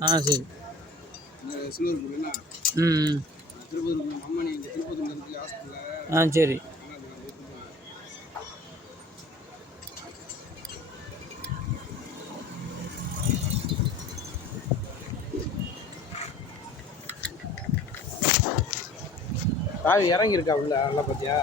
சரி. சிலுவர்புரம் என்ன? திருப்பூர் அம்மணி இங்கே திருப்பூர்ல இருக்கு ஹாஸ்பிட்டலில். சரி. காவி இறங்கியிருக்கா உள்ள நல்லா பார்த்தியா?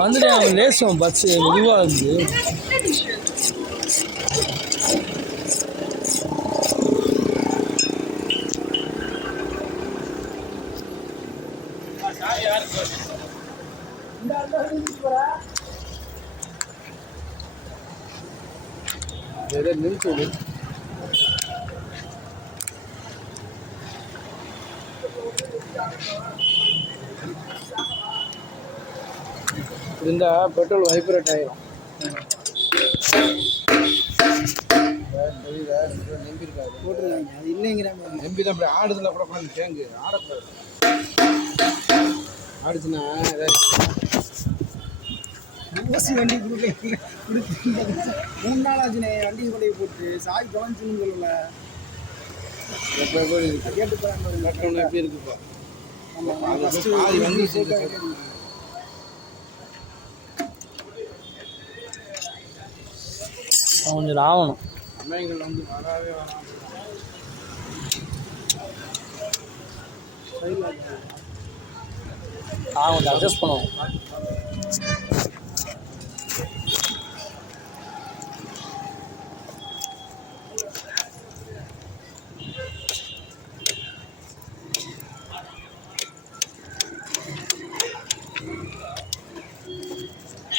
வந்துட்டு அவன் லேசும் பஸ் மெதுவாக இருந்து நிறுத்து. இருந்தா பெட்ரோல் வைப்ரேட் ஆயிரும். நம்பியிருக்காது போட்டுருக்காங்க. அது இல்லைங்கிறாங்க. நம்பி தான் அப்படி ஆடுதுல கூட உட்காந்து டேங்கு ஆடக்கூடாது. ஆடுச்சுன்னா ஏதாவது ஊசி வண்டி கொடுக்க 3 நாள் ஆச்சுனே வண்டி கொண்டு போட்டு சாய் கவனிச்சுன்னு சொல்லல. கேட்டு போறாங்க எப்படி இருக்குப்பா. வந்து கொஞ்சம் ஆகணும். சமயங்கள் வந்து வரவே வராது. கொஞ்சம் அட்ஜஸ்ட் பண்ணுவோம்.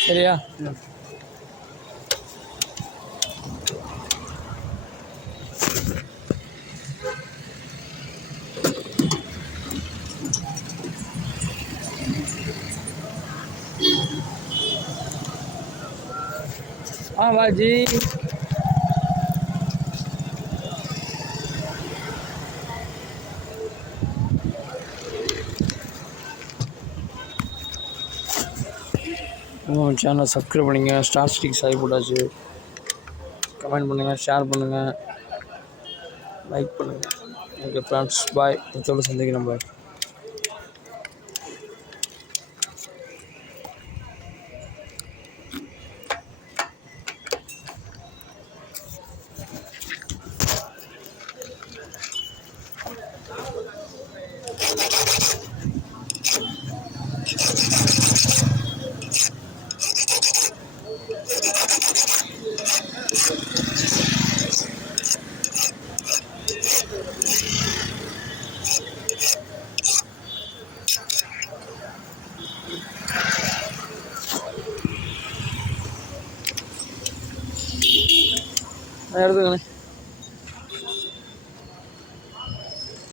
சரியா? बाजी சேனலை சப்ஸ்கிரைப் பண்ணுங்க. ஸ்டார் ஸ்டிக்ஸ் ஆகி போட்டாச்சு. கமெண்ட் பண்ணுங்கள், ஷேர் பண்ணுங்கள், லைக் பண்ணுங்கள். ஓகே ஃப்ரெண்ட்ஸ், பாய். இதோட சந்திக்கிறேன். பாய். எடுத்துக்கணும்.